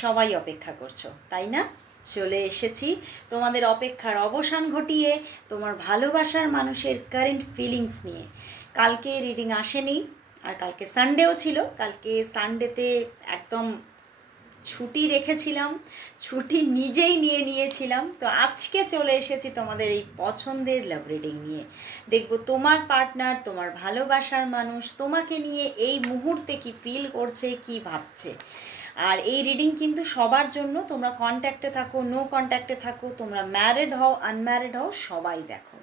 সবাই অপেক্ষা করছো, তাই না? চলে এসেছি তোমাদের অপেক্ষার অবসান ঘটিয়ে তোমার ভালোবাসার মানুষের কারেন্ট ফিলিংস নিয়ে। কালকে রিডিং আসেনি, আর কালকে সানডেও ছিল। কালকে সানডেতে একদম ছুটি রেখেছিলাম, ছুটি নিজেই নিয়েছিলাম। তো আজকে চলে এসেছি তোমাদের এই পছন্দের লাভ রিডিং নিয়ে। দেখব তোমার পার্টনার, তোমার ভালোবাসার মানুষ তোমাকে নিয়ে এই মুহূর্তে কি ফিল করছে, কি ভাবছে। আর এই রিডিং কিন্তু সবার জন্য, তোমরা কন্ট্যাক্টে থাকো, নো কন্ট্যাক্টে থাকো, তোমরা ম্যারিড হও, আনম্যারিড হও, সবাই দেখো।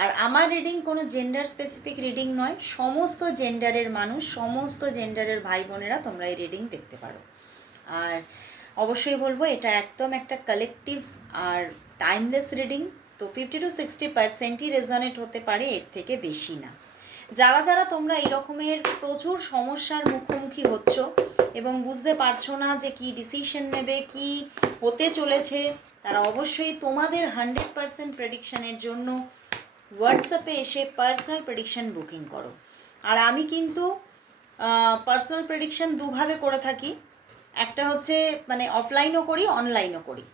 আর আমার রিডিং কোনো জেন্ডার স্পেসিফিক রিডিং নয়, সমস্ত জেন্ডারের মানুষ, সমস্ত জেন্ডারের ভাই বোনেরা তোমরা এই রিডিং দেখতে পারো। আর অবশ্যই বলবো এটা একদম একটা কালেকটিভ আর টাইমলেস রিডিং। তো 50-60%ই রেজনেট হতে পারে, এর থেকে বেশি না। যারা যারা তোমরা এরকমের প্রচুর সমস্যার মুখোমুখি হচ্ছ এবং বুঝতে পারছো না যে কি ডিসিশন নেবে, কি হতে চলেছে, তারা অবশ্যই তোমাদের 100% প্রেডিকশানের জন্য হোয়াটসঅ্যাপে এসে পার্সোনাল প্রেডিকশান বুকিং করো। আর আমি কিন্তু পার্সোনাল প্রেডিকশান দুভাবে করে থাকি। একটা হচ্ছে মানে অফলাইনও করি, অনলাইনও করি।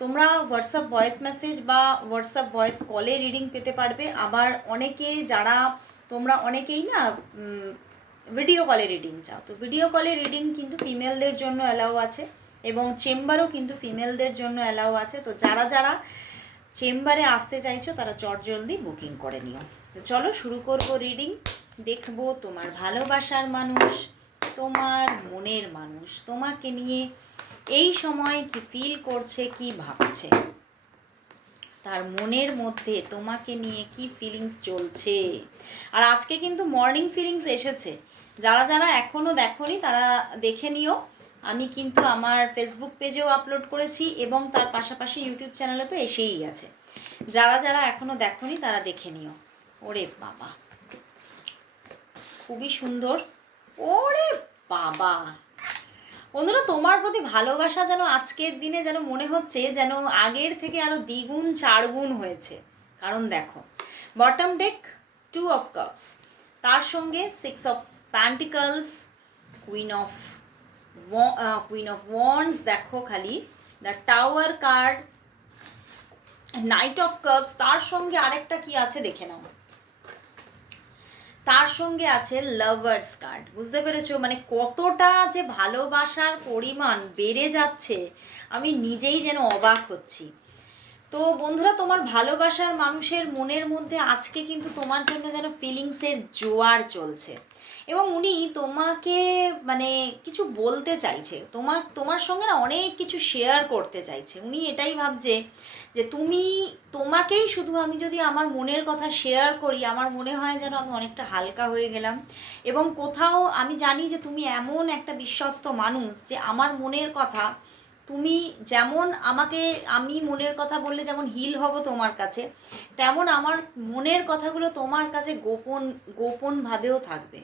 তোমরা হোয়াটসঅ্যাপ ভয়েস মেসেজ বা হোয়াটসঅ্যাপ ভয়েস কলে রিডিং পেতে পারবে। আবার অনেকে যারা তোমরা অনেকেই না ভিডিও কলে রিডিং চাও, তো ভিডিও কলে রিডিং কিন্তু ফিমেলদের জন্য অ্যালাউ আছে এবং চেম্বারও কিন্তু ফিমেলদের জন্য অ্যালাউ আছে। তো যারা যারা চেম্বারে আসতে চাইছো তারা চটজলদি বুকিং করে নিও। তো চলো শুরু করবো রিডিং। দেখবো তোমার ভালোবাসার মানুষ, তোমার মনের মানুষ তোমাকে নিয়ে এই সময় কি ফিল করছে, কি ভাবছে, তার মনের মধ্যে তোমাকে নিয়ে কি ফিলিংস চলছে। আর আজকে কিন্তু মর্নিং ফিলিংস এসেছে। যারা যারা এখনও দেখোনি তারা দেখে নিও। আমি কিন্তু আমার ফেসবুক পেজেও আপলোড করেছি এবং তার পাশাপাশি ইউটিউব চ্যানেলে তো এসেই আছে। যারা যারা এখনও দেখোনি তারা দেখে নিও। ওরে বাবা, খুবই সুন্দর। ওরে বাবা, বন্ধুরা তোমার প্রতি ভালোবাসা যেন আজকের দিনে যেন মনে হচ্ছে যেন আগের থেকে আরও দ্বিগুণ চারগুণ হয়েছে। কারণ দেখো, বটম ডেক 2 অফ কাপস, তার সঙ্গে 6 of pentacles, queen of wands, দেখো খালি the tower card, night of cups, তার সঙ্গে আরেকটা কি আছে দেখে নাও, তার সঙ্গে আছে লাভার্স কার্ড। বুঝতে পেরেছো মানে কতটা যে ভালোবাসার পরিমাণ বেড়ে যাচ্ছে, আমি নিজেই যেন অবাক হচ্ছি। তো বন্ধুরা তোমার ভালোবাসার মানুষের মনের মধ্যে আজকে কিন্তু তোমার জন্য যেন ফিলিংসের জোয়ার চলছে এবং উনি তোমাকে মানে কিছু বলতে চাইছে, তোমার সঙ্গে না অনেক কিছু শেয়ার করতে চাইছে। উনি এটাই ভাবছে যে তোমাকেই শুধু আমি যদি আমার মনের কথা শেয়ার করি, আমার মনে হয় যেন আমি অনেকটা হালকা হয়ে গেলাম। এবং কোথাও আমি জানি যে তুমি এমন একটা বিশ্বস্ত মানুষ যে আমার মনের কথা তুমি যেমন আমাকে, আমি মনের কথা বললে যেমন হিল হব তোমার কাছে, তেমন আমার মনের কথাগুলো তোমার কাছে গোপনভাবেও থাকবে।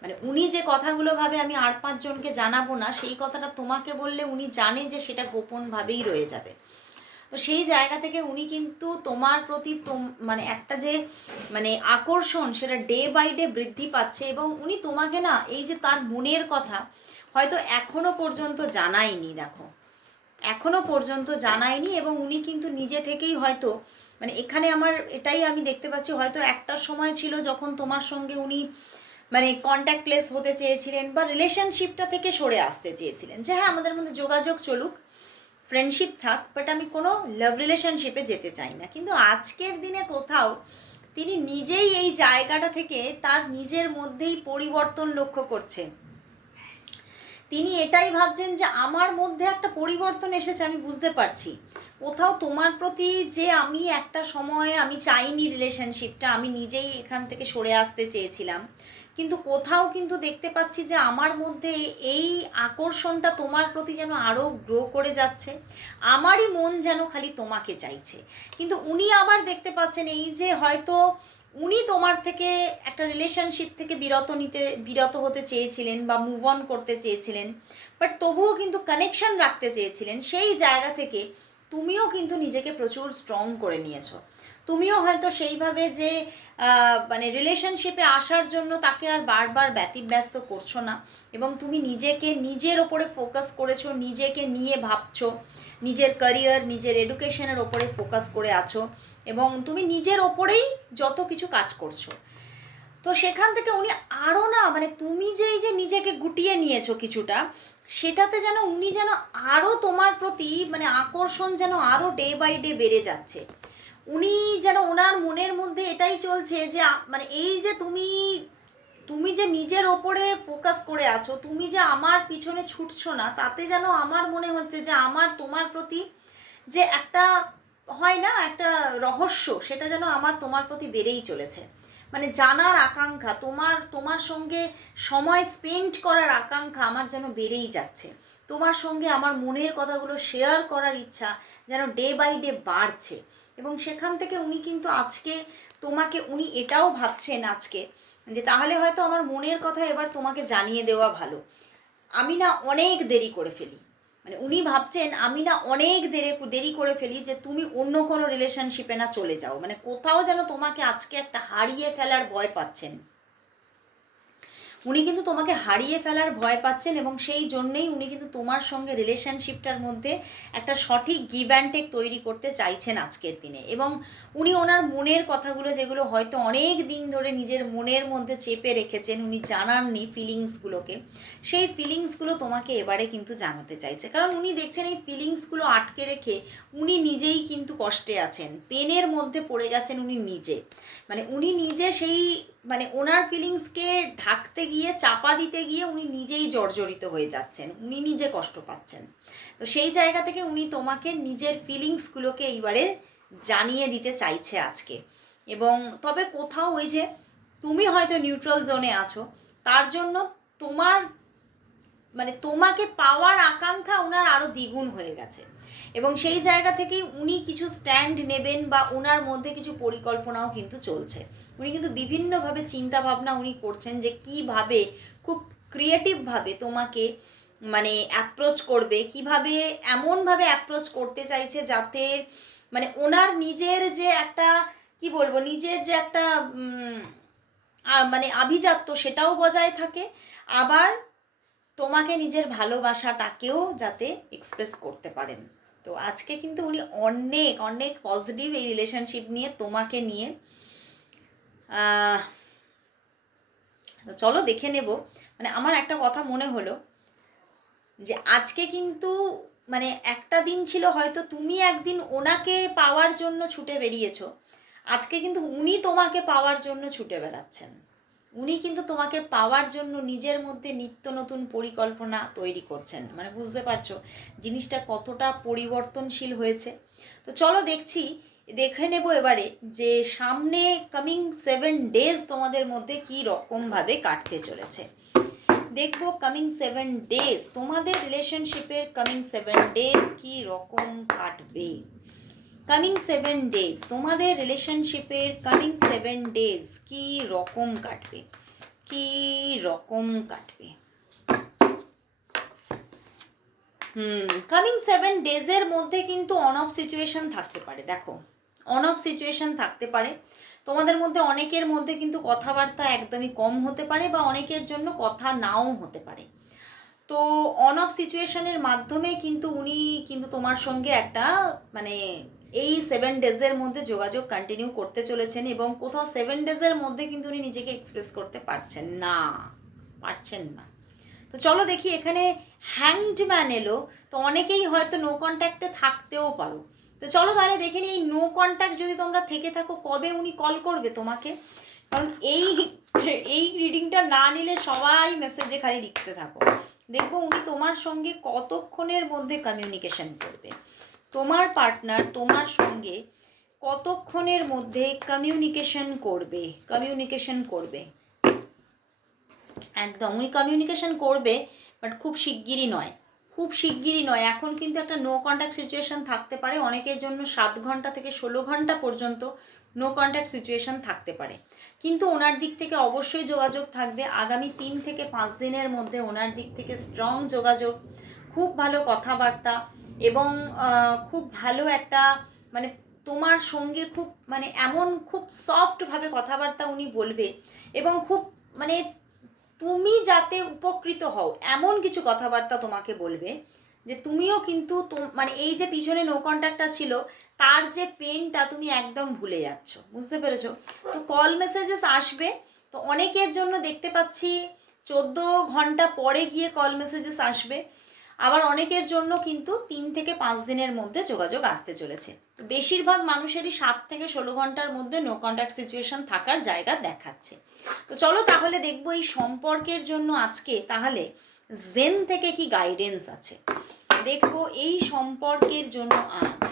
মানে উনি যে কথাগুলো ভাবে আমি আর 5 জনকে জানাবো না, সেই কথাটা তোমাকে বললে উনি জানে যে সেটা গোপনভাবেই রয়ে যাবে। তো সেই জায়গা থেকে উনি কিন্তু তোমার প্রতি মানে একটা যে মানে আকর্ষণ, সেটা ডে বাই ডে বৃদ্ধি পাচ্ছে এবং উনি তোমাকে না এই যে তার মনের কথা হয়তো এখনো পর্যন্ত জানায়নি। দেখো এখনো পর্যন্ত জানায়নি এবং উনি কিন্তু নিজে থেকেই হয়তো মানে এখানে আমার এটাই আমি দেখতে পাচ্ছি, হয়তো একটা সময় ছিল যখন তোমার সঙ্গে উনি মানে কন্ট্যাক্টলেস হতে চেয়েছিলেন বা রিলেশনশিপটা থেকে সরে আসতে চেয়েছিলেন, যে হ্যাঁ আমাদের মধ্যে যোগাযোগ চলুক, ফ্রেন্ডশিপ থাক, বাট আমি কোনো লাভ রিলেশনশিপে যেতে চাই না। কিন্তু আজকের দিনে কোথাও তিনি নিজেই এই জায়গাটা থেকে তার নিজের মধ্যেই পরিবর্তন লক্ষ্য করছেন। তিনি এটাই ভাবছেন যে আমার মধ্যে একটা পরিবর্তন এসেছে, আমি বুঝতে পারছি কোথাও তোমার প্রতি যে আমি একটা সময় আমি চাইনি রিলেশনশিপটা, আমি নিজেই এখান থেকে সরে আসতে চেয়েছিলাম, কিন্তু কোথাও কিন্তু দেখতে পাচ্ছি যে আমার মধ্যে এই আকর্ষণটা তোমার প্রতি যেন আরও গ্রো করে যাচ্ছে, আমারই মন যেন খালি তোমাকে চাইছে। কিন্তু উনি আবার দেখতে পাচ্ছেন এই যে হয়তো উনি তোমার থেকে একটা রিলেশনশিপ থেকে বিরত হতে চেয়েছিলেন বা মুভ অন করতে চেয়েছিলেন, বাট তবুও কিন্তু কানেকশন রাখতে চেয়েছিলেন। সেই জায়গা থেকে তুমিও কিন্তু নিজেকে প্রচুর স্ট্রং করে নিয়েছো। তুমিও হয়তো সেইভাবে যে মানে রিলেশনশিপে আসার জন্য তাকে আর বারবার ব্যতিব্যস্ত করছো না, এবং তুমি নিজেকে নিজের ওপরে ফোকাস করেছো, নিজেকে নিয়ে ভাবছো, নিজের ক্যারিয়ার, নিজের এডুকেশনের ওপরে ফোকাস করে আছো, এবং তুমি নিজের ওপরেই যত কিছু কাজ করছো। তো সেখান থেকে উনি আরও না, মানে তুমি যে এই যে নিজেকে গুটিয়ে নিয়েছো কিছুটা, সেটাতে যেন উনি যেন আরও তোমার প্রতি মানে আকর্ষণ যেন আরও ডে বাই ডে বেড়ে যাচ্ছে। উনি যেন, ওনার মনের মধ্যে এটাই চলছে যে মানে এই যে তুমি তুমি যে নিজের ওপরে ফোকাস করে আছো, তুমি যে আমার পিছনে ছুটছো না, তাতে যেন আমার মনে হচ্ছে যে আমার তোমার প্রতি যে একটা হয় না একটা রহস্য, সেটা যেন আমার তোমার প্রতি বেড়েই চলেছে। মানে জানার আকাঙ্ক্ষা, তোমার তোমার সঙ্গে সময় স্পেন্ড করার আকাঙ্ক্ষা আমার যেন বেড়েই যাচ্ছে। তোমার সঙ্গে আমার মনের কথাগুলো শেয়ার করার ইচ্ছা যেন ডে বাই ডে বাড়ছে। এবং সেখান থেকে উনি কিন্তু আজকে তোমাকে, উনি এটাও ভাবছেন আজকে যে তাহলে হয়তো আমার মনের কথা এবার তোমাকে জানিয়ে দেওয়া ভালো, আমি না অনেক দেরি করে ফেলি। মানে উনি ভাবছেন আমি না অনেক দেরি করে ফেলি, যে তুমি অন্য কোনো রিলেশনশিপে না চলে যাও, মানে কোথাও যেন তোমাকে আজকে একটা হারিয়ে ফেলার ভয় পাচ্ছেন। উনি কিন্তু তোমাকে হারিয়ে ফেলার ভয় পাচ্ছেন, এবং সেই জন্যেই উনি কিন্তু তোমার সঙ্গে রিলেশনশিপটার মধ্যে একটা সঠিক গিভ অ্যান্ড টেক তৈরি করতে চাইছেন আজকের দিনে। এবং উনি ওনার মনের কথাগুলো, যেগুলো হয়তো অনেক দিন ধরে নিজের মনের মধ্যে চেপে রেখেছেন, উনি জানাননি ফিলিংসগুলোকে, সেই ফিলিংসগুলো তোমাকে এবারে কিন্তু জানাতে চাইছে। কারণ উনি দেখছেন এই ফিলিংসগুলো আটকে রেখে উনি নিজেই কিন্তু কষ্টে আছেন, পেনের মধ্যে পড়ে গেছেন উনি নিজে। মানে উনি নিজে সেই মানে ওনার ফিলিংসকে ঢাকতে গিয়ে, চাপা দিতে গিয়ে উনি নিজেই জর্জরিত হয়ে যাচ্ছেন, উনি নিজে কষ্ট পাচ্ছেন। তো সেই জায়গা থেকে উনি তোমাকে নিজের ফিলিংসগুলোকে এইবারে জানিয়ে দিতে চাইছে আজকে। এবং তবে কোথাও ওই যে তুমি হয়তো নিউট্রাল জোনে আছো, তার জন্য তোমার মানে তোমাকে পাওয়ার আকাঙ্ক্ষা ওনার আরও দ্বিগুণ হয়ে গেছে। এবং সেই জায়গা থেকেই উনি কিছু স্ট্যান্ড নেবেন, বা ওনার মধ্যে কিছু পরিকল্পনাও কিন্তু চলছে। উনি কিন্তু বিভিন্নভাবে চিন্তা ভাবনা উনি করছেন যে কীভাবে খুব ক্রিয়েটিভভাবে তোমাকে মানে অ্যাপ্রোচ করবে, কিভাবে এমনভাবে অ্যাপ্রোচ করতে চাইছে যাতে মানে ওনার নিজের যে একটা কি বলবো, নিজের যে একটা মানে আভিজাত্য সেটাও বজায় থাকে, আবার তোমাকে নিজের ভালোবাসাটাকেও যাতে এক্সপ্রেস করতে পারেন। তো আজকে কিন্তু উনি অনেক অনেক পজিটিভ এই রিলেশনশিপ নিয়ে, তোমাকে নিয়ে। তো চলো দেখে নেব। মানে আমার একটা কথা মনে হলো যে আজকে কিন্তু মানে একটা দিন ছিল হয়তো তুমি একদিন ওনাকে পাওয়ার জন্য ছুটে বেরিয়েছো, আজকে কিন্তু উনি তোমাকে পাওয়ার জন্য ছুটে বেড়াচ্ছেন। উনি কিন্তু তোমাকে পাওয়ার জন্য নিজের মধ্যে নিত্য নতুন পরিকল্পনা তৈরি করছেন। মানে বুঝতে পারছো জিনিসটা কতটা পরিবর্তনশীল হয়েছে। তো চলো দেখে নেব এবারে যে সামনে কামিং 7 ডেজ তোমাদের মধ্যে কী রকমভাবে কাটতে চলেছে। দেখবো কামিং 7 ডেজ তোমাদের রিলেশনশিপের কামিং 7 ডেজ কী রকম কাটবে। কামিং 7 ডেজ তোমাদের রিলেশনশিপের কামিং 7 ডেজ কী রকম কাটবে, কী রকম কাটবে। কামিং 7 ডেজের মধ্যে কিন্তু অন অফ সিচুয়েশন থাকতে পারে। দেখো, অন অফ সিচুয়েশন থাকতে পারে তোমাদের মধ্যে, অনেকের মধ্যে কিন্তু কথাবার্তা একদমই কম হতে পারে, বা অনেকের জন্য কথা নাও হতে পারে। তো অন অফ সিচুয়েশনের মাধ্যমে কিন্তু উনি কিন্তু তোমার সঙ্গে একটা মানে এই 7 ডেজের মধ্যে যোগাযোগ কন্টিনিউ করতে চলেছেন, এবং কোথাও 7 ডেজের মধ্যে কিন্তু উনি নিজেকে এক্সপ্রেস করতে পারছেন না। তো চলো দেখি, এখানে হ্যাংড ম্যান এলো, তো অনেকেই হয়তো নো কন্ট্যাক্টে থাকতেও পারো। তো চলো তাহলে দেখে নিই, এই নো কন্ট্যাক্ট যদি তোমরা থেকে থাকো, কবে উনি কল করবে তোমাকে। কারণ এই রিডিংটা না নিলে সবাই মেসেজে খালি লিখতে থাকো। দেখবো উনি তোমার সঙ্গে কতক্ষণের মধ্যে কমিউনিকেশন করবে, তোমার পার্টনার তোমার সঙ্গে কতক্ষণের মধ্যে কমিউনিকেশন করবে। একদম উনি কমিউনিকেশন করবে, বাট খুব শিগগিরই নয়। এখন কিন্তু একটা নো কন্ট্যাক্ট সিচুয়েশন থাকতে পারে অনেকের জন্য, 7 ঘন্টা থেকে 16 ঘন্টা পর্যন্ত নো কন্ট্যাক্ট সিচুয়েশন থাকতে পারে। কিন্তু ওনার দিক থেকে অবশ্যই যোগাযোগ থাকবে আগামী 3 থেকে 5 দিনের মধ্যে। ওনার দিক থেকে স্ট্রং যোগাযোগ, খুব ভালো কথাবার্তা, এবং খুব ভালো একটা মানে তোমার সঙ্গে খুব মানে এমন খুব সফটভাবে কথাবার্তা উনি বলবে এবং খুব মানে তুমি যাতে উপকৃত হও এমন কিছু কথাবার্তা তোমাকে বলবে যে তুমিও কিন্তু মানে এই যে পিছনে নো কন্ট্যাক্টটা ছিল তার যে পেনটা তুমি একদম ভুলে যাচ্ছ, বুঝতে পেরেছো? তো কল মেসেজেস আসবে। তো অনেকের জন্য দেখতে পাচ্ছি 14 ঘন্টা পরে গিয়ে কল মেসেজেস আসবে, আবার অনেকের জন্য কিন্তু 3 থেকে 5 দিনের মধ্যে যোগাযোগ আসতে চলেছে। তো বেশিরভাগ মানুষেরই 7 থেকে 16 ঘন্টার মধ্যে নো কন্ট্যাক্ট সিচুয়েশন থাকার জায়গা দেখাচ্ছে। তো চলো তাহলে দেখবো এই সম্পর্কের জন্য আজকে তাহলে জেন থেকে কি গাইডেন্স আছে, দেখবো এই সম্পর্কের জন্য আজ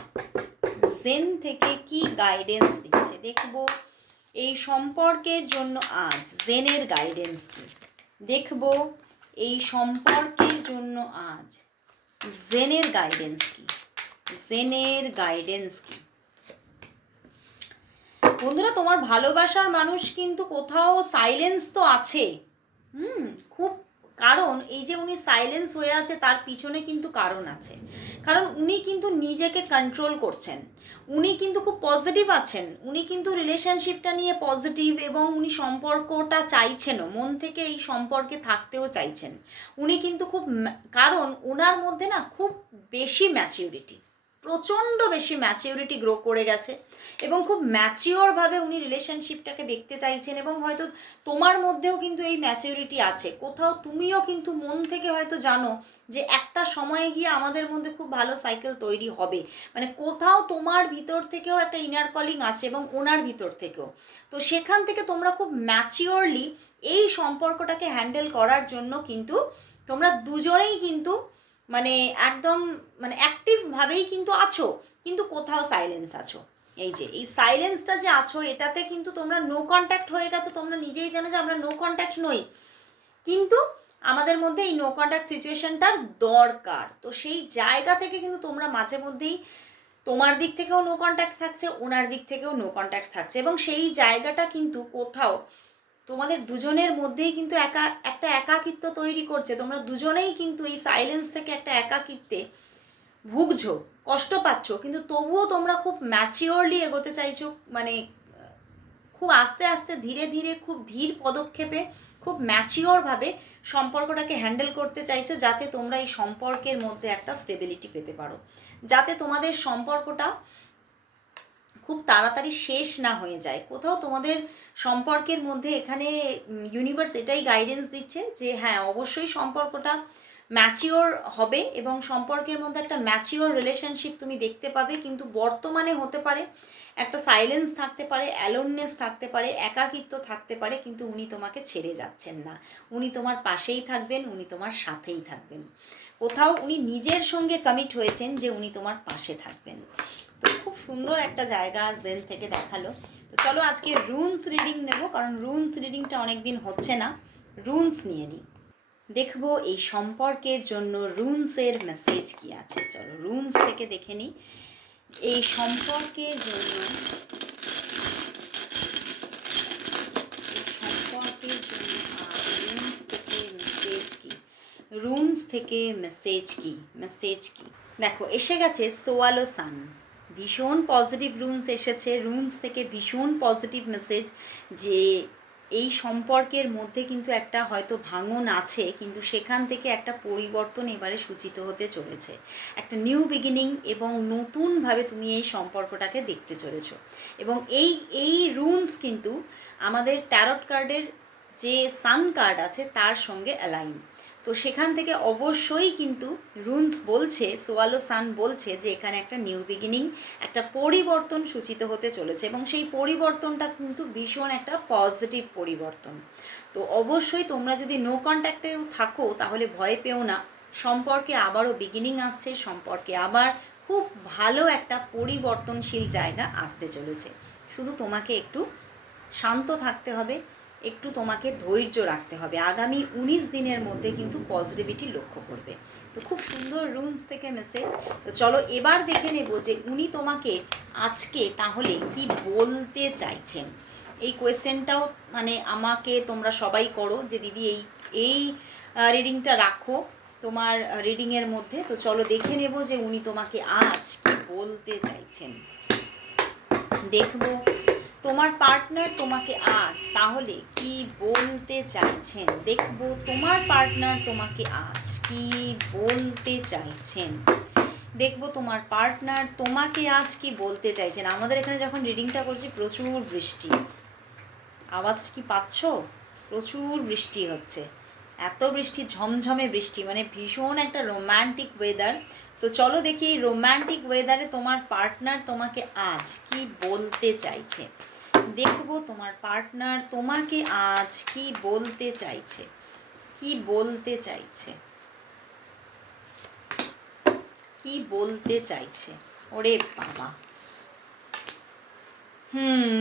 জেন থেকে কি গাইডেন্স দিচ্ছে, দেখবো এই সম্পর্কের জন্য আজ জেনের গাইডেন্স কি, দেখবো এই সম্পর্কের জন্য আজ জেনের গাইডেন্স কি, জেনের গাইডেন্স কি। বন্ধুরা, তোমার ভালোবাসার মানুষ কিন্তু কোথাও সাইলেন্স তো আছে, খুব, কারণ এই যে উনি সাইলেন্স হয়ে আছে তার পিছনে কিন্তু কারণ আছে, কারণ উনি কিন্তু নিজেকে কন্ট্রোল করছেন, উনি কিন্তু খুব পজিটিভ আছেন, উনি কিন্তু রিলেশনশিপটা নিয়ে পজিটিভ এবং উনি সম্পর্কটা চাইছেনও, মন থেকে এই সম্পর্কে থাকতেও চাইছেন উনি কিন্তু খুব, কারণ ওনার মধ্যে না খুব বেশি ম্যাচিউরিটি, প্রচণ্ড বেশি ম্যাচিউরিটি গ্রো করে গেছে এবং খুব ম্যাচিওরভাবে উনি রিলেশনশিপটাকে দেখতে চাইছেন এবং হয়তো তোমার মধ্যেও কিন্তু এই ম্যাচিউরিটি আছে, কোথাও তুমিও কিন্তু মন থেকে হয়তো জানো যে একটা সময়ে গিয়ে আমাদের মধ্যে খুব ভালো সাইকেল তৈরি হবে, মানে কোথাও তোমার ভিতর থেকেও একটা ইনার কলিং আছে এবং ওনার ভিতর থেকেও, তো সেখান থেকে তোমরা খুব ম্যাচিওরলি এই সম্পর্কটাকে হ্যান্ডেল করার জন্য কিন্তু তোমরা দুজনেই কিন্তু মানে একদম মানে অ্যাক্টিভভাবেই কিন্তু আছো, কিন্তু কোথাও সাইলেন্স আছো। এই যে এই সাইলেন্সটা যে আছো এটাতে কিন্তু তোমরা নো কন্ট্যাক্ট হয়ে গেছো, তোমরা নিজেই জানো যে আমরা নো কন্ট্যাক্ট নই, কিন্তু আমাদের মধ্যে এই নো কন্ট্যাক্ট সিচুয়েশনটার দরকার। তো সেই জায়গা থেকে কিন্তু তোমরা মাঝে মধ্যেই তোমার দিক থেকেও নো কন্ট্যাক্ট থাকছে, ওনার দিক থেকেও নো কন্ট্যাক্ট থাকছে এবং সেই জায়গাটা কিন্তু কোথাও তোমাদের দুজনের মধ্যেই কিন্তু একটা একাকিত্ব তৈরি করছে, তোমরা দুজনেই কিন্তু এই সাইলেন্স থেকে একটা একাকিত্বে ভুগছো, কষ্ট পাচ্ছ, কিন্তু তবুও তোমরা খুব ম্যাচিওরলি এগোতে চাইছো, মানে খুব আস্তে আস্তে ধীরে ধীরে খুব ধীর পদক্ষেপে খুব ম্যাচিওরভাবে সম্পর্কটাকে হ্যান্ডেল করতে চাইছো, যাতে তোমরা এই সম্পর্কের মধ্যে একটা স্টেবিলিটি পেতে পারো, যাতে তোমাদের সম্পর্কটা খুব তাড়াতাড়ি শেষ না হয়ে যায়। কোথাও তোমাদের সম্পর্কের মধ্যে এখানে ইউনিভার্স এটাই গাইডেন্স দিচ্ছে যে হ্যাঁ অবশ্যই সম্পর্কটা ম্যাচিওর হবে এবং সম্পর্কের মধ্যে একটা ম্যাচিওর রিলেশনশিপ তুমি দেখতে পাবে, কিন্তু বর্তমানে হতে পারে একটা সাইলেন্স থাকতে পারে, অ্যালোননেস থাকতে পারে, একাকিত্ব থাকতে পারে, কিন্তু উনি তোমাকে ছেড়ে যাচ্ছেন না, উনি তোমার পাশেই থাকবেন, উনি তোমার সাথেই থাকবেন, কোথাও উনি নিজের সঙ্গে কমিট হয়েছেন যে উনি তোমার পাশে থাকবেন। তো খুব সুন্দর একটা জায়গা জেন থেকে দেখালো। তো চলো আজকে রুনস রিডিং নেব, কারণ রুনস রিডিংটা অনেক দিন হচ্ছে না, রুনস নিয়ে নিই, দেখবো এই সম্পর্কের জন্য রুনসের মেসেজ কি আছে। চলো রুনস থেকে দেখে নিই এই সম্পর্কের জন্য, রুনস থেকে মেসেজ কি, রুনস থেকে মেসেজ কি, মেসেজ কি। দেখো এসে গেছে সোয়ালো সান, ভীষণ পজিটিভ রুনস এসেছে, রুনস থেকে ভীষণ পজিটিভ মেসেজ যে এই সম্পর্কের মধ্যে কিন্তু একটা হয়তো ভাঙন আছে, কিন্তু সেখান থেকে একটা পরিবর্তন এবারে সূচিত হতে চলেছে, একটা নিউ বিগিনিং এবং নতুনভাবে তুমি এই সম্পর্কটাকে দেখতে চলেছো। এবং এই রুনস কিন্তু আমাদের ট্যারট কার্ডের যে সান কার্ড আছে তার সঙ্গে অ্যালাইন, তো সেখান থেকে অবশ্যই কিন্তু রুনস বলছে, সোয়ালো সান বলছে যে এখানে একটা নিউ বিগিনিং, একটা পরিবর্তন সূচিত হতে চলেছে এবং সেই পরিবর্তনটা কিন্তু ভীষণ একটা পজিটিভ পরিবর্তন। তো অবশ্যই তোমরা যদি নো কন্ট্যাক্টেও থাকো তাহলে ভয় পেও না, সম্পর্কে আবারও বিগিনিং আসছে, সম্পর্কে আবার খুব ভালো একটা পরিবর্তনশীল জায়গা আসতে চলেছে। শুধু তোমাকে একটু শান্ত থাকতে হবে, একটু তোমাকে ধৈর্য রাখতে হবে, আগামী 19 দিনের মধ্যে কিন্তু পজিটিভিটি লক্ষ্য করবে। তো খুব সুন্দর রুনস থেকে মেসেজ। তো চলো এবার দেখে নেব যে উনি তোমাকে আজকে তাহলে কি বলতে চাইছেন। এই কোয়েশ্চেনটাও মানে আমাকে তোমরা সবাই করো যে দিদি এই রিডিংটা রাখো তোমার রিডিংয়ের মধ্যে। তো চলো দেখে নেব যে উনি তোমাকে আজ কি বলতে চাইছেন। দেখব তোমার পার্টনার তোমাকে আজ তাহলে কি বলতে চাইছেন। দেখব তোমার পার্টনার তোমাকে আজ কি বলতে চাইছেন। দেখব তোমার পার্টনার তোমাকে আজ কি বলতে চাইছেন। আমাদের এখানে যখন রিডিংটা করছি প্রচুর বৃষ্টি, আওয়াজ কি পাচ্ছ? প্রচুর বৃষ্টি হচ্ছে, এত বৃষ্টি, ঝমঝমে বৃষ্টি, মানে ভীষণ একটা রোম্যান্টিক ওয়েদার। তো চলো দেখি এই রোম্যান্টিক ওয়েদারে তোমার পার্টনার তোমাকে আজ কি বলতে চাইছে। দেখবো তোমার পার্টনার তোমাকে আজ কি বলতে চাইছে, কি বলতে চাইছে, কি বলতে চাইছে। ওরে বাবা,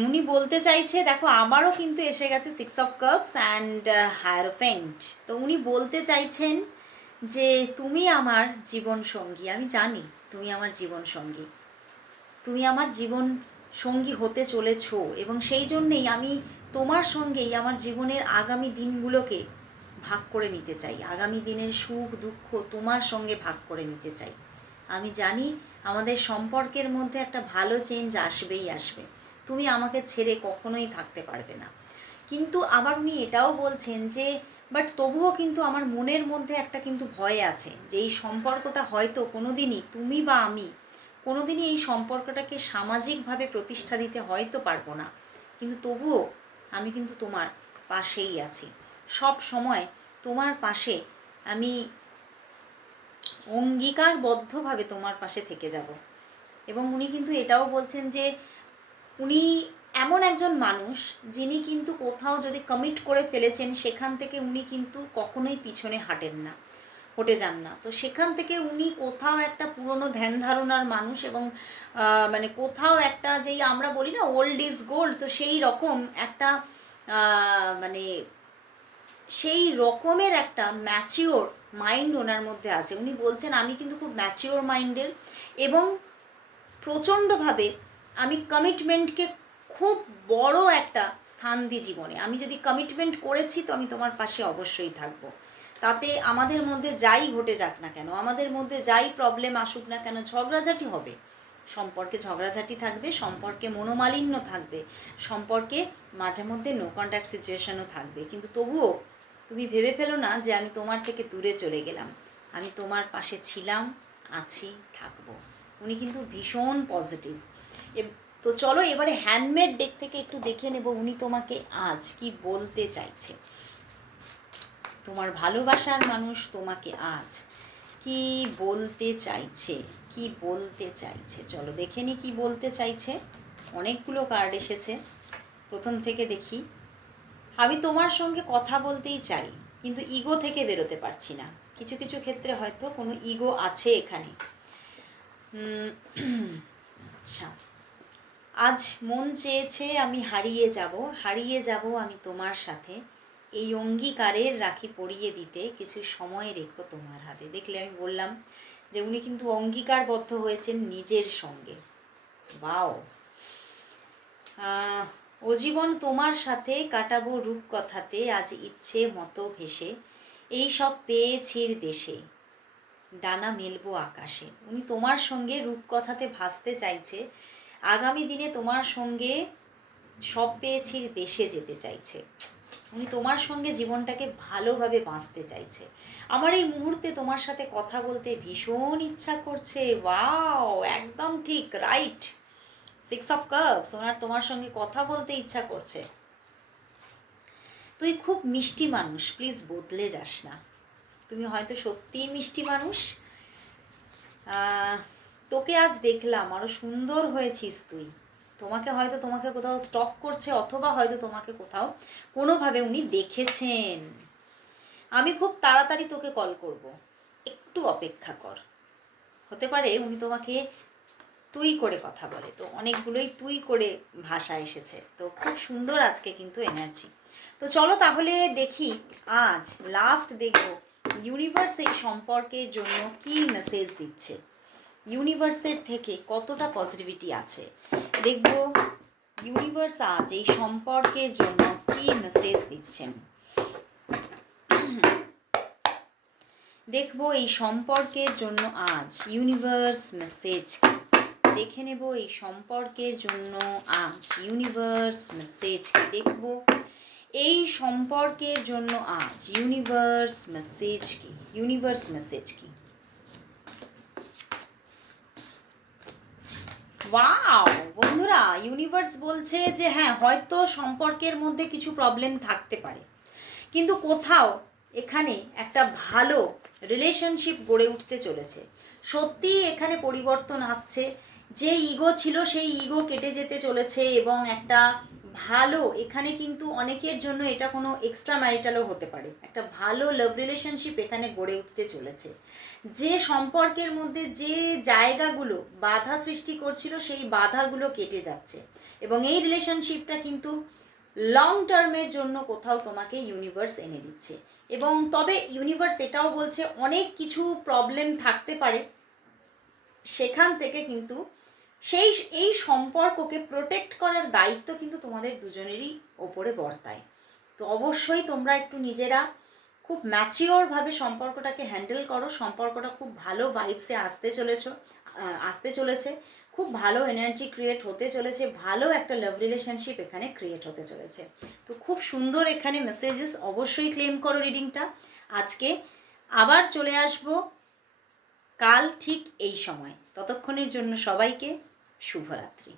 উনি বলতে চাইছে, দেখো আমারও কিন্তু এসে গেছে 6 অফ কাপস অ্যান্ড হায়ারোফেন্ট। তো উনি বলতে চাইছেন যে তুমি আমার জীবন সঙ্গী, আমি জানি তুমি আমার জীবন সঙ্গী, তুমি আমার জীবন সঙ্গী হতে চলেছো, এবং সেই জন্যেই আমি তোমার সঙ্গেই আমার জীবনের আগামী দিনগুলোকে ভাগ করে নিতে চাই। আগামী দিনের সুখ দুঃখ তোমার সঙ্গে ভাগ করে নিতে চাই। আমি জানি আমাদের সম্পর্কের মধ্যে একটা ভালো চেঞ্জ আসবেই আসবে, তুমি আমাকে ছেড়ে কখনোই থাকতে পারবে না। কিন্তু আবার উনি এটাও বলছেন যে বাট তবুও কিন্তু আমার মনের মধ্যে একটা কিন্তু ভয় আছে যে এই সম্পর্কটা হয়তো কোনো দিনই তুমি বা আমি কোনো দিনই এই সম্পর্কটাকে সামাজিকভাবে প্রতিষ্ঠা দিতে হয়তো পারবো না, কিন্তু তবুও আমি কিন্তু তোমার পাশেই আছি, সব সময় তোমার পাশে আমি অঙ্গীকারবদ্ধভাবে তোমার পাশে থেকে যাব। এবং উনি কিন্তু এটাও বলছেন যে উনি এমন একজন মানুষ যিনি কিন্তু কোথাও যদি কমিট করে ফেলেছেন সেখান থেকে উনি কিন্তু কখনোই পিছনে হটে যান না। তো সেখান থেকে উনি কোথাও একটা পুরনো ধ্যান ধারণার মানুষ, এবং মানে কোথাও একটা যেই আমরা বলি না ওল্ড ইজ গোল্ড, তো সেই রকম একটা মানে সেই রকমের একটা ম্যাচিওর মাইন্ড ওনার মধ্যে আছে। উনি বলছেন আমি কিন্তু খুব ম্যাচিওর মাইন্ডের, এবং প্রচণ্ডভাবে আমি কমিটমেন্টকে খুব বড় একটা স্থান দিই জীবনে। আমি যদি কমিটমেন্ট করেছি তো আমি তোমার পাশে অবশ্যই থাকবো, তাতে আমাদের মধ্যে যাই ঘটে যাক না কেন, আমাদের মধ্যে যাই প্রবলেম আসুক না কেন, ঝগড়াঝাটি হবে, সম্পর্কে ঝগড়াঝাটি থাকবে, সম্পর্কে মনোমালিন্য থাকবে, সম্পর্কে মাঝে মধ্যে নো কন্ট্যাক্ট সিচুয়েশনও থাকবে, কিন্তু তবুও তুমি ভেবে ফেলো না যে আমি তোমার থেকে দূরে চলে গেলাম, আমি তোমার পাশে ছিলাম, আছি, থাকবো। উনি কিন্তু ভীষণ পজিটিভ। তো চলো এবারে হ্যান্ডমেড ডেক থেকে একটু দেখে নেব উনি তোমাকে আজ কি বলতে চাইছে। তোমার ভালোবাসার মানুষ তোমাকে আজ কি বলতে চাইছে, কি বলতে চাইছে, চলো দেখে নি কি বলতে চাইছে। অনেকগুলো কার্ড এসেছে, প্রথম থেকে দেখি। আমি তোমার সঙ্গে কথা বলতেই চাই, কিন্তু ইগো থেকে বেরোতে পারছি না। কিছু কিছু ক্ষেত্রে হয়তো কোনো ইগো আছে এখানে। আচ্ছা, আজ মন চেয়েছে আমি হারিয়ে যাব আমি তোমার সাথে, এই অঙ্গীকারের রাখি পরিয়ে দিতে কিছু সময় রেখো তোমার হাতে। দেখলে আমি বললাম যে উনি কিন্তু অঙ্গীকারবদ্ধ হয়েছেন নিজের সঙ্গে। বাও, ও জীবন তোমার সাথে কাটাবো রূপকথাতে, আজ ইচ্ছে মতো ভেসে এই সব পেয়েছির দেশে, ডানা মেলবো আকাশে। উনি তোমার সঙ্গে রূপকথাতে ভাসতে চাইছে, আগামী দিনে তোমার সঙ্গে সব পেয়েছির দেশে যেতে চাইছে। উনি তোমার সঙ্গে জীবনটাকে ভালোভাবে বাঁচতে চাইছে। আমার এই মুহূর্তে তোমার সাথে কথা বলতে ভীষণ ইচ্ছা করছে। ওয়াও, একদম ঠিক, রাইট, 6 অফ কাপস। ওনার তোমার সঙ্গে কথা বলতে ইচ্ছা করছে। তুই খুব মিষ্টি মানুষ, প্লিজ বদলে যাস না। তুমি হয়তো সত্যিই মিষ্টি মানুষ, তোকে আজ দেখলাম আরও সুন্দর হয়েছিস তুই। তোমাকে কোথাও স্টক করছে, অথবা হয়তো তোমাকে কোথাও কোনোভাবে উনি দেখেছেন। আমি খুব তাড়াতাড়ি তোকে কল করব, একটু অপেক্ষা কর। হতে পারে উনি তোমাকে তুই করে কথা বলে, তো অনেকগুলোই তুই করে ভাষা এসেছে, তো খুব সুন্দর আজকে কিন্তু এনার্জি। তো চলো তাহলে দেখি, আজ লাস্ট দেখব ইউনিভার্স এই সম্পর্কের জন্য কি মেসেজ দিচ্ছে, ইউনিভার্সের থেকে কতটা পজিটিভিটি আছে। দেখব ইউনিভার্স আজ এই সম্পর্কের জন্য কি মেসেজ দিচ্ছেন। দেখব এই সম্পর্কের জন্য আজ ইউনিভার্স মেসেজ দেখে নেব এই সম্পর্কের জন্য আজ ইউনিভার্স মেসেজ কি দেখব এই সম্পর্কের জন্য আজ ইউনিভার্স মেসেজ কি, ইউনিভার্স মেসেজ কি। ওয়াও বন্ধুরা, ইউনিভার্স বলছে যে হ্যাঁ, হয়তো সম্পর্কের মধ্যে কিছু প্রবলেম থাকতে পারে, কিন্তু কোথাও এখানে একটা ভালো রিলেশনশিপ গড়ে উঠতে চলেছে। সত্যিই এখানে পরিবর্তন আসছে, যে ইগো ছিল সেই ইগো কেটে যেতে চলেছে এবং একটা ভালো, এখানে কিন্তু অনেকের জন্য এটা কোনো এক্সট্রা ম্যারিটালও হতে পারে, একটা ভালো লাভ রিলেশনশিপ এখানে গড়ে উঠতে চলেছে। যে সম্পর্কের মধ্যে যে জায়গাগুলো বাধা সৃষ্টি করছিল সেই বাধাগুলো কেটে যাচ্ছে এবং এই রিলেশনশিপটা কিন্তু লং টার্মের জন্য কোথাও তোমাকে ইউনিভার্স এনে দিচ্ছে। এবং তবে ইউনিভার্স এটাও বলছে অনেক কিছু প্রবলেম থাকতে পারে, সেখান থেকে কিন্তু এই সম্পর্ককে প্রোটেক্ট করার দায়িত্ব কিন্তু তোমাদের দুজনেরই ওপরে বর্তায়। তো অবশ্যই তোমরা একটু নিজেরা খুব ম্যাচিওরভাবে সম্পর্কটাকে হ্যান্ডেল করো। সম্পর্কটা খুব ভালো ভাইবসে আসতে চলেছে, খুব ভালো এনার্জি ক্রিয়েট হতে চলেছে, ভালো একটা লাভ রিলেশনশিপ এখানে ক্রিয়েট হতে চলেছে। তো খুব সুন্দর এখানে মেসেজেস, অবশ্যই ক্লেম করো রিডিংটা। আজকে আবার চলে আসবো কাল ঠিক এই সময়। ততক্ষণের জন্য সবাইকে শুভরাত্রি।